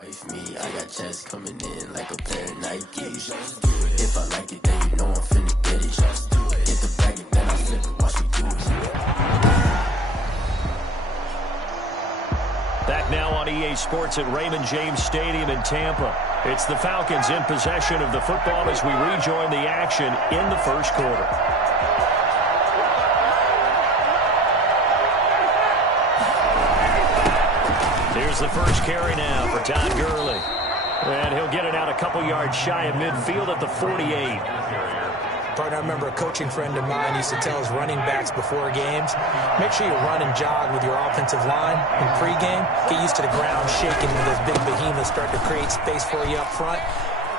Me, I got checks coming in like a pair of Nikes. If I like it, then you know I'm finna get it. Get the bag and then I flip it, watch me do it. Back now on EA Sports at Raymond James Stadium in Tampa. It's the Falcons in possession of the football as we rejoin the action in the first quarter. Here's the first carry now for Todd Gurley. And he'll get it out a couple yards shy of midfield at the 48. Partner, I remember a coaching friend of mine used to tell his running backs before games, make sure you run and jog with your offensive line in pregame. Get used to the ground shaking when those big behemoths start to create space for you up front.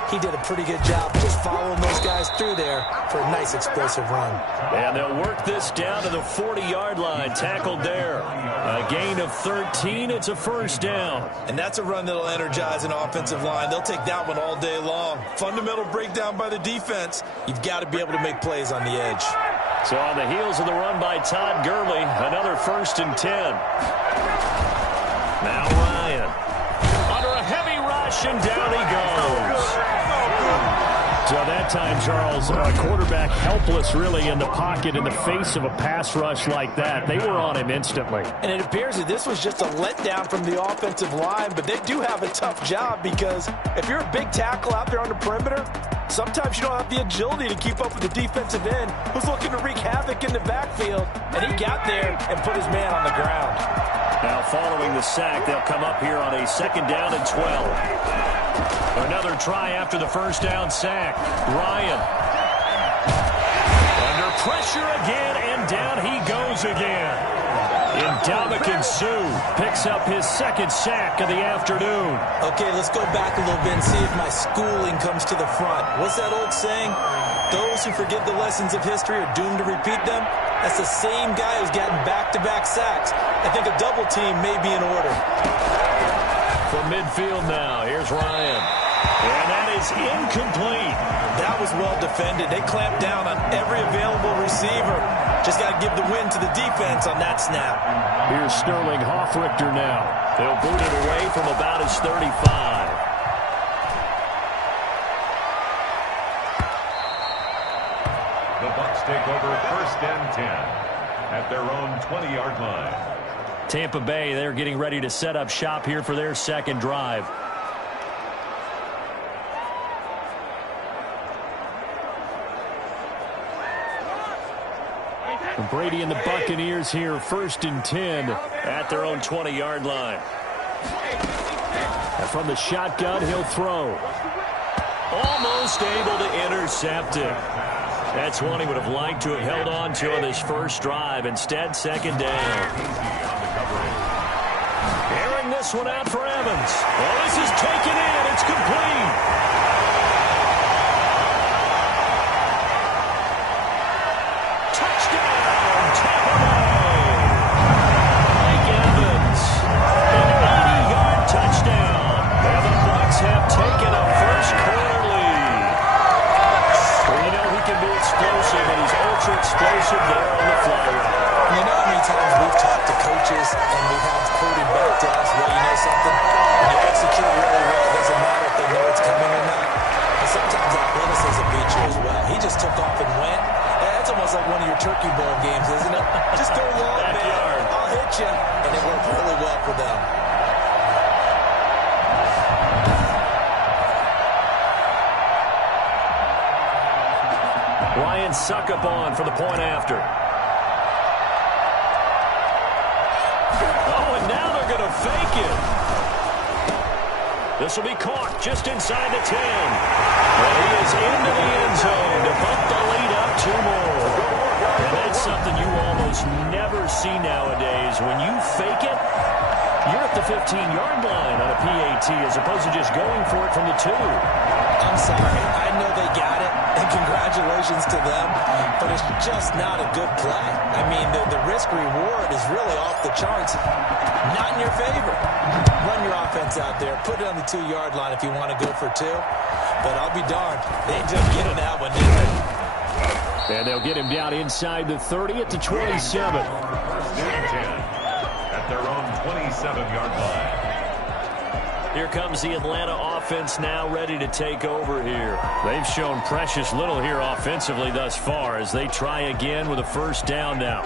He did a pretty good job just following those guys through there for a nice explosive run. And they'll work this down to the 40-yard line, tackled there. A gain of 13, it's a first down. And that's a run that'll energize an offensive line. They'll take that one all day long. Fundamental breakdown by the defense. You've got to be able to make plays on the edge. So on the heels of the run by Todd Gurley, another 1st and 10. Now Ryan. Under a heavy rush, and down he goes. So that time, Charles, a quarterback helpless really in the pocket in the face of a pass rush like that. They were on him instantly. And it appears that this was just a letdown from the offensive line, but they do have a tough job because if you're a big tackle out there on the perimeter, sometimes you don't have the agility to keep up with the defensive end who's looking to wreak havoc in the backfield, and he got there and put his man on the ground. Now following the sack, they'll come up here on a 2nd down and 12. Another try after the first down sack. Ryan. Under pressure again, and down he goes again. Ndamukong Suh picks up his 2nd sack of the afternoon. Okay, let's go back a little bit and see if my schooling comes to the front. What's that old saying? Those who forget the lessons of history are doomed to repeat them. That's the same guy who's gotten back-to-back sacks. I think a double team may be in order. From midfield now, here's Ryan. And that is incomplete. That was well defended. They clamped down on every available receiver. Just got to give the win to the defense on that snap. Here's Sterling Hoffrichter now. They'll boot it away from about his 35. The Bucs take over 1st and 10 at their own 20-yard line. Tampa Bay, they're getting ready to set up shop here for their 2nd drive. Brady and the Buccaneers here, 1st and 10 at their own 20-yard line. And from the shotgun, he'll throw. Almost able to intercept it. That's one he would have liked to have held on to on this first drive. Instead, 2nd down. Airing this one out for Evans. Well, this is taken in. It's complete. Touchdown, Tampa Bay. Mike Evans. An 80-yard touchdown. And the Bucs have taken a first-quarter lead. Well, you know he can be explosive, and he's ultra-explosive there on the fly route. You know how many times we've talked to coaches and we've had quoted back to us, well, you know something? When you execute really well, it doesn't matter if they know it's coming or not. And sometimes athleticism beats you as well. He just took off and went. That's almost like one of your Turkey Bowl games, isn't it? Just go long, man. I'll hit you. And it worked really well for them. Ryan Succop for the point after. Oh, and now they're going to fake it. This will be caught just inside the 10. Well, he is into the end zone to bump the lead up 2 more. And that's something you almost never see nowadays. When you fake it, you're at the 15-yard line on a PAT as opposed to just going for it from the 2. I'm sorry. I know they got it, and congratulations to them, but it's just not a good play. I mean, the risk-reward is really off the charts. Not in your favor. Run your offense out there. Put it on the 2-yard line if you want to go for 2. But I'll be darned. They just get in that one, didn't they? And they'll get him down inside the 30 at the 27. 1st and 10 at their own 27-yard line. Here comes the Atlanta offense now ready to take over here. They've shown precious little here offensively thus far as they try again with a first down now.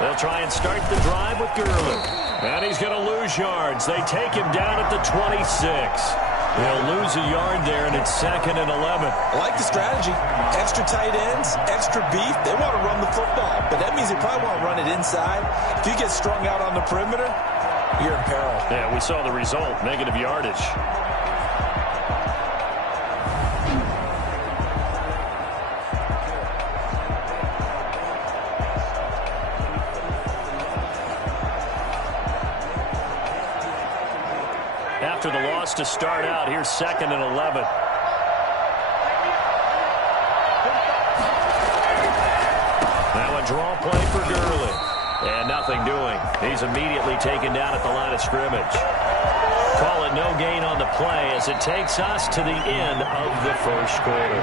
They'll try and start the drive with Gurley. And he's going to lose yards. They take him down at the 26. He'll lose a yard there, and it's 2nd and 11. I like the strategy. Extra tight ends, extra beef. They want to run the football, but that means they probably want to run it inside. If you get strung out on the perimeter, you're in peril. Yeah, we saw the result, negative yardage. After the loss to start out, here's 2nd and 11. Now a draw play for Gurley. And nothing doing. He's immediately taken down at the line of scrimmage. Call it no gain on the play as it takes us to the end of the first quarter.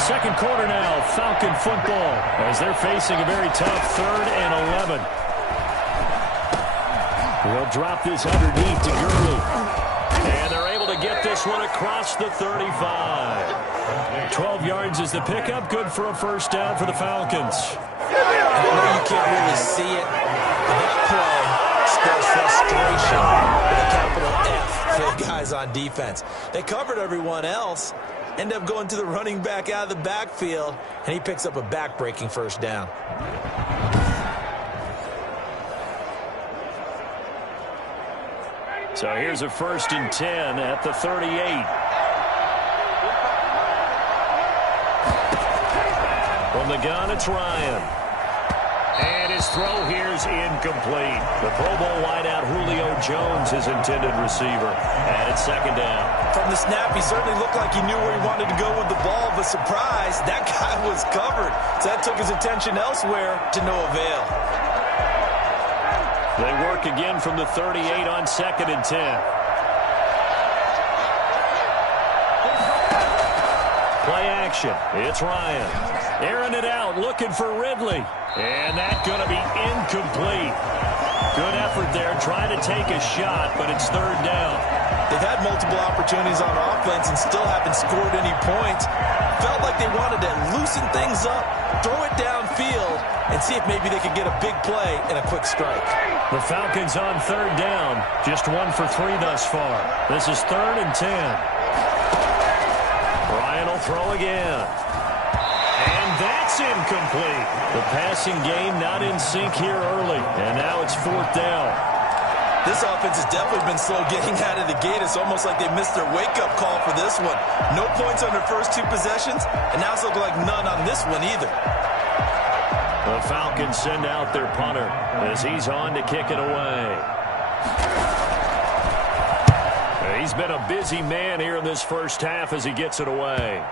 Second quarter now, Falcon football, as they're facing a very tough 3rd and 11. We'll drop this underneath to Gurley. And they're able to get this one across the 35. 12 yards is the pickup. Good for a first down for the Falcons. I know you can't really see it, but that play spells frustration with a capital F for the guys on defense. They covered everyone else, end up going to the running back out of the backfield, and he picks up a back-breaking first down. So here's a 1st and 10 at the 38. From the gun, it's Ryan. And his throw here's incomplete. The Pro Bowl wideout Julio Jones, his intended receiver. And it's 2nd down. From the snap, he certainly looked like he knew where he wanted to go with the ball, but surprise, that guy was covered. So that took his attention elsewhere to no avail. They work again from the 38 on 2nd and 10. Play action. It's Ryan. Airing it out, looking for Ridley. And that's going to be incomplete. Good effort there, trying to take a shot, but it's 3rd down. They've had multiple opportunities on offense and still haven't scored any points. Felt like they wanted to loosen things up, throw it downfield, and see if maybe they could get a big play and a quick strike. The Falcons on 3rd down. Just 1 for 3 thus far. This is 3rd and 10. Ryan will throw again. And that's incomplete. The passing game not in sync here early. And now it's 4th down. This offense has definitely been slow getting out of the gate. It's almost like they missed their wake-up call for this one. No points on their first 2 possessions, and now it's looking like none on this one either. The Falcons send out their punter as he's on to kick it away. He's been a busy man here in this first half as he gets it away.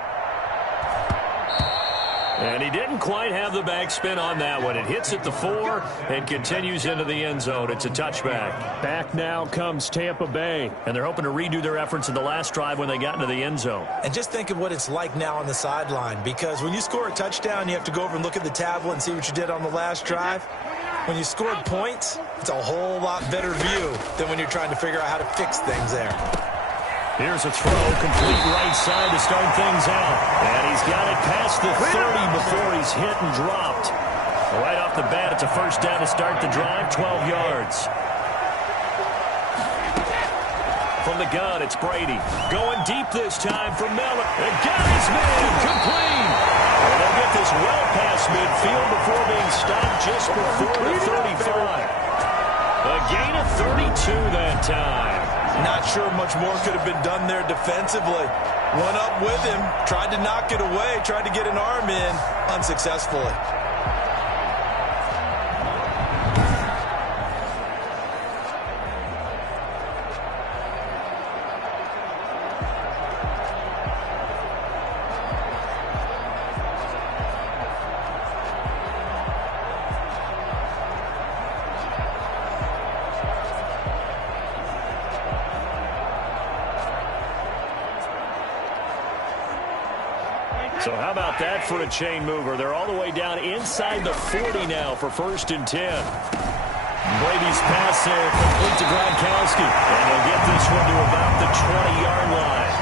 And he didn't quite have the backspin on that one. It hits at the 4 and continues into the end zone. It's a touchback. Back now comes Tampa Bay, and they're hoping to redo their efforts in the last drive when they got into the end zone. And just think of what it's like now on the sideline, because when you score a touchdown, you have to go over and look at the tablet and see what you did on the last drive. When you scored points, it's a whole lot better view than when you're trying to figure out how to fix things there. Here's a throw, complete right side to start things out. And he's got it past the 30 before he's hit and dropped. Right off the bat, it's a first down to start the drive, 12 yards. From the gun, it's Brady. Going deep this time for Miller. And got his man, complete. And they'll get this well past midfield before being stopped just before the 35. A gain of 32 that time. Not sure much more could have been done there defensively. Went up with him, tried to knock it away, tried to get an arm in, unsuccessfully. So how about that for a chain mover? They're all the way down inside the 40 now for 1st and 10. Brady's pass there, complete to Gronkowski. And they'll get this one to about the 20-yard line.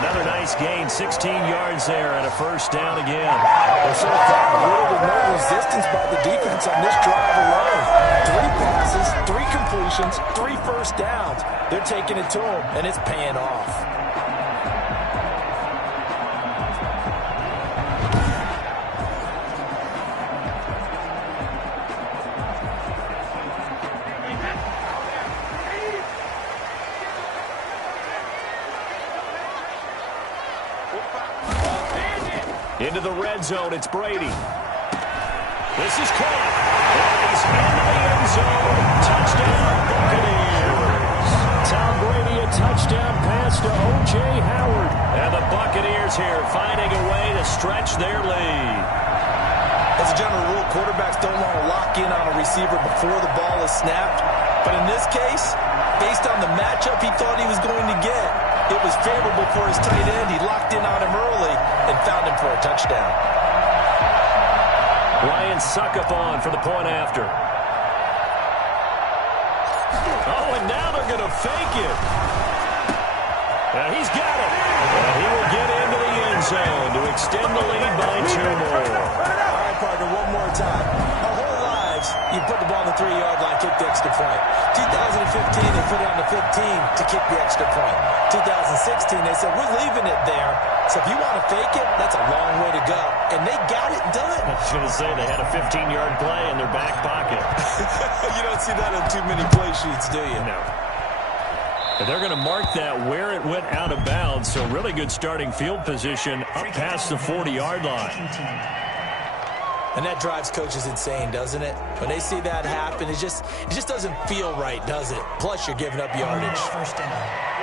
Another nice gain, 16 yards there, and a 1st down again. Well, so little to no resistance by the defense on this drive alone. 3 passes, 3 completions, 3 first downs. They're taking it to them, and it's paying off. Into the red zone, it's Brady. This is caught. And he's into the end zone. Touchdown, Buccaneers. Tom Brady, a touchdown pass to O.J. Howard. And the Buccaneers here finding a way to stretch their lead. As a general rule, quarterbacks don't want to lock in on a receiver before the ball is snapped. But in this case, based on the matchup he thought he was going to get, it was favorable for his tight end. He locked in on him early and found him for a touchdown. Ryan Suckup on for the point after. Oh, and now they're going to fake it. He's got it. And he will get into the end zone to extend the lead by 2 more. All right, partner, one more time. Our whole lives, you put the ball on the 3-yard line, kick the extra point. 2015, they put it on the 15 to kick the extra point. 2016, they said, we're leaving it there. So if you want to fake it, that's a long way to go. And they got it done. I was going to say, they had a 15-yard play in their back pocket. You don't see that on too many play sheets, do you? No. But they're going to mark that where it went out of bounds. So really good starting field position up past the 40-yard line. And that drives coaches insane, doesn't it? When they see that happen, it just doesn't feel right, does it? Plus, you're giving up yardage. 1st down.